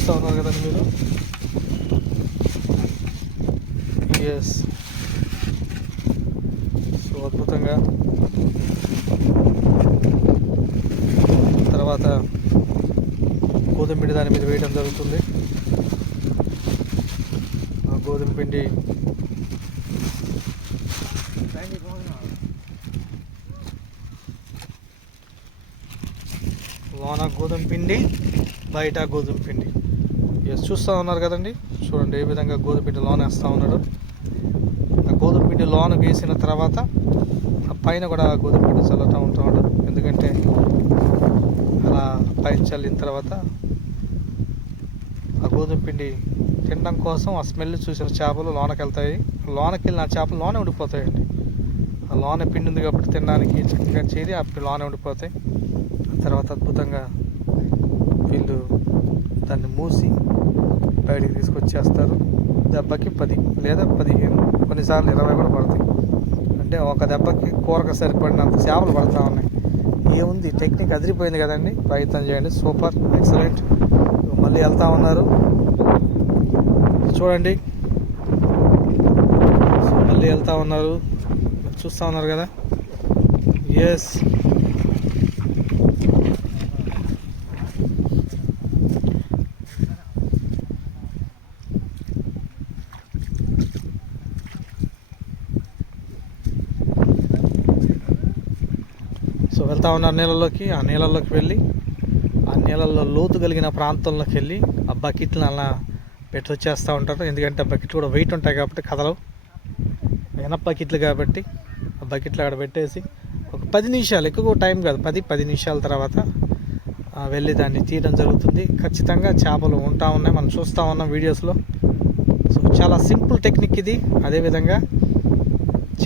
చూస్తూ ఉన్నారు కదండి మీరు. ఎస్, సో అద్భుతంగా. తర్వాత గోధుమ పిండి దాని మీద వేయడం జరుగుతుంది. ఆ గోధుమ పిండి లోన గోధుమ పిండి, బయట గోధుమ పిండి. ఎస్, చూస్తూ ఉన్నారు కదండి. చూడండి ఏ విధంగా గోధుమ పిండి లోన వేస్తూ ఉన్నాడు. ఆ గోధుమ పిండి లోన వేసిన తర్వాత ఆ పైన కూడా గోధుమ పిండి చల్లుతూ ఉంటాడు. ఎందుకంటే అలా పైన చల్లిన తర్వాత ఆ గోధుమ పిండి తినడం కోసం ఆ స్మెల్ చూసిన చేపలు లోనకి వెళ్తాయి. లోనకి వెళ్ళిన చేపలు లోనే ఉండిపోతాయండి. ఆ లోన పిండి ఉంది కాబట్టి తినడానికి చక్కగా చేరి ఆ లోనే ఉండిపోతాయి. తర్వాత అద్భుతంగా వీళ్ళు దాన్ని మూసి బయటికి తీసుకొచ్చేస్తారు. దెబ్బకి 10 లేదా 15, కొన్నిసార్లు 20 కూడా పడతాయి. అంటే ఒక దెబ్బకి కూరకు సరిపడినంత చేపలు పడతా ఉన్నాయి. ఏముంది, టెక్నిక్ అదిరిపోయింది కదండి. ప్రయత్నం చేయండి. Super, excellent. మళ్ళీ వెళ్తూ ఉన్నారు చూడండి. మళ్ళీ వెళ్తూ ఉన్నారు, చూస్తూ ఉన్నారు కదా. ఎస్, సో వెళ్తూ ఉన్నారు నీళ్ళలోకి. ఆ నీళ్ళలోకి వెళ్ళి ఆ నీళ్ళల్లో లోతు కలిగిన ప్రాంతంలోకి వెళ్ళి ఆ బకెట్లను అలా పెట్టి వచ్చేస్తూ ఉంటారు. ఎందుకంటే ఆ బకెట్లు కూడా వెయిట్ ఉంటాయి కాబట్టి కదలవు, ఎనప బకెట్లు కాబట్టి ఆ బకెట్లు అక్కడ పెట్టేసి ఒక 10 నిమిషాలు, ఎక్కువ టైం కాదు, 10 నిమిషాల తర్వాత వెళ్ళి దాన్ని తీయడం జరుగుతుంది. ఖచ్చితంగా చేపలు ఉంటా ఉన్నాయి, మనం చూస్తూ ఉన్నాం వీడియోస్లో. సో చాలా సింపుల్ టెక్నిక్ ఇది. అదేవిధంగా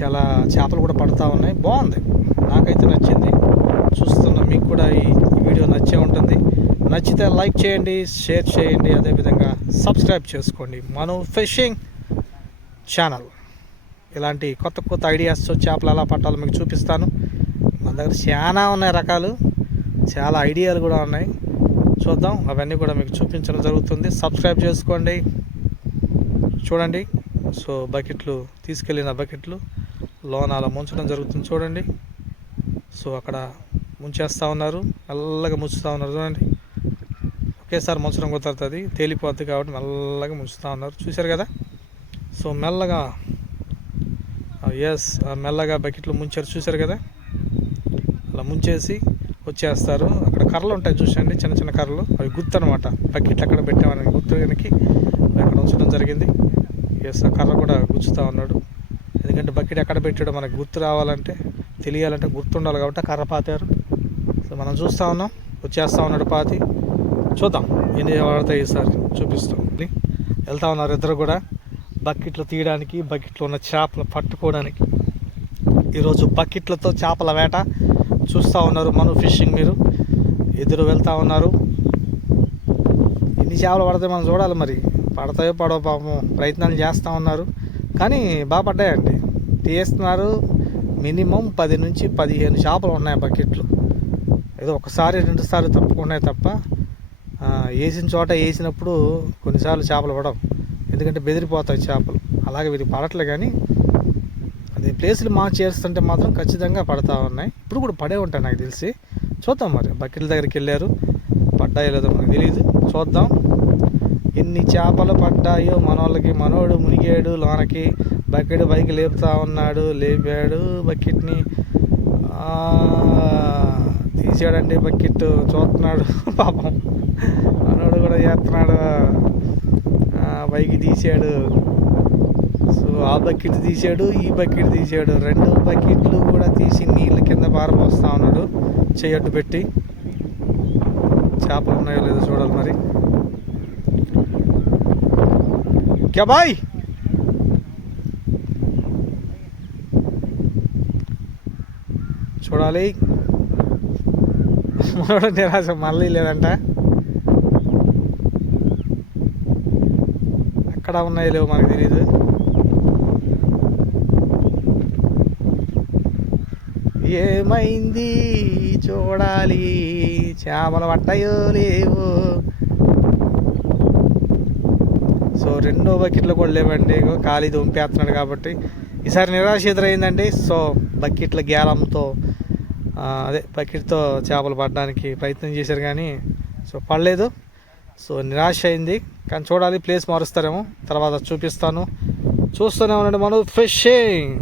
చాలా చేపలు కూడా పడుతూ ఉన్నాయి. బాగుంది, నాకైతే నచ్చింది. చూస్తున్న మీకు కూడా ఈ వీడియో నచ్చే ఉంటుంది. నచ్చితే లైక్ చేయండి, షేర్ చేయండి, అదేవిధంగా సబ్స్క్రైబ్ చేసుకోండి మను ఫిషింగ్ ఛానల్. ఇలాంటి కొత్త కొత్త ఐడియాస్ చేపలు ఎలా పట్టాలో మీకు చూపిస్తాను. మన దగ్గర చాలా ఉన్నాయి రకాలు, చాలా ఐడియాలు కూడా ఉన్నాయి. చూద్దాం, అవన్నీ కూడా మీకు చూపించడం జరుగుతుంది. సబ్స్క్రైబ్ చేసుకోండి. చూడండి, సో బకెట్లు తీసుకెళ్ళిన బకెట్లు లోన అలా ముంచడం జరుగుతుంది చూడండి. సో అక్కడ ముంచేస్తూ ఉన్నారు, మెల్లగా ముంచుతూ ఉన్నారు చూడండి. ఒకేసారి ముంచడం కుదరుతుంది, తేలిపోద్ది కాబట్టి మెల్లగా ముంచుతూ ఉన్నారు. చూశారు కదా. సో మెల్లగా, ఎస్, మెల్లగా బకెట్లు ముంచారు చూశారు కదా. అలా ముంచేసి వచ్చేస్తారు. అక్కడ కర్రలు ఉంటాయి చూసండి, చిన్న చిన్న కర్రలు, అవి గుర్తు అనమాట. బకెట్లు అక్కడ పెట్టామని గుర్తు వెనక్కి అక్కడ ఉంచడం జరిగింది. ఎస్, ఆ కర్ర కూడా గుచ్చుతూ ఉన్నాడు. ఎందుకంటే బకెట్ ఎక్కడ పెట్టాడో మనకు గుర్తు రావాలంటే, తెలియాలంటే గుర్తుండాలి కాబట్టి ఆ కర్ర పాతారు. సో మనం చూస్తూ ఉన్నాం, వచ్చేస్తూ ఉన్నాడు పాతి. చూద్దాం ఎన్ని వాడతాయి ఈసారి చూపిస్తాం. వెళ్తూ ఉన్నారు ఇద్దరు కూడా బకెట్లు తీయడానికి, బకెట్లో ఉన్న చేపలు పట్టుకోవడానికి. ఈరోజు బకెట్లతో చేపల వేట చూస్తూ ఉన్నారు మను ఫిషింగ్. మీరు ఇద్దరు వెళ్తూ ఉన్నారు. ఎన్ని చేపలు పడతాయి మనం చూడాలి. మరి పడతాయో పడవ, పాపం ప్రయత్నాలు చేస్తూ ఉన్నారు. కానీ బాగా పడ్డాయండి, తీస్తున్నారు. మినిమం 10 నుంచి 15 చేపలు ఉన్నాయి బకెట్లు. ఏదో ఒకసారి 2 సార్లు తప్పుకున్నాయి తప్ప వేసిన చోట వేసినప్పుడు కొన్నిసార్లు చేపలు పడవు. ఎందుకంటే బెదిరిపోతాయి చేపలు. అలాగే వీరికి పడట్లే, కానీ అది ప్లేసులు మార్చి చేస్తుంటే మాత్రం ఖచ్చితంగా పడతా ఉన్నాయి. ఇప్పుడు కూడా పడే ఉంటాయి నాకు తెలిసి. చూద్దాం, మరి బకెట్ల దగ్గరికి వెళ్ళారు, పడ్డాయో లేదో మనకు తెలియదు. చూద్దాం ఎన్ని చేపలు పడ్డాయో. మనోడు మునిగాడు లోనకి, బకెట్ పైకి లేపుతా ఉన్నాడు. లేపాడు బకెట్ని, తీసాడండి బకెట్. చూస్తున్నాడు పాపం, మనోడు కూడా చేస్తున్నాడు, పైకి తీసాడు. సో ఆ బకెట్ తీసాడు, ఈ బకెట్ తీసాడు, 2 బకెట్లు కూడా తీసి నీళ్ళ కింద పారపోస్తూ ఉన్నాడు చెయ్యట్టు పెట్టి. చేపలు ఉన్నాయో లేదో చూడాలి మరి. క్యా బాయ్, చూడాలి. మనోడు నిరాశ, మళ్ళీ లేదంట. ఎక్కడ ఉన్నాయో లేవు మనకు తెలియదు. ఏమైంది చూడాలి, చేపలు పట్టాయో లేవు. రెండో బకెట్లో కూడా లేవండి. ఇగో ఖాళీ దొంపేస్తున్నాడు కాబట్టి ఈసారి నిరాశ ఎదురైందండి. సో బకెట్ల గ్యాలంతో అదే బకెట్తో చేపలు పడడానికి ప్రయత్నం చేశారు కానీ సో పడలేదు. సో నిరాశ అయింది. కానీ చూడాలి, ప్లేస్ మారుస్తారేమో, తర్వాత చూపిస్తాను. చూస్తూనే ఉండండి మనం ఫిషింగ్.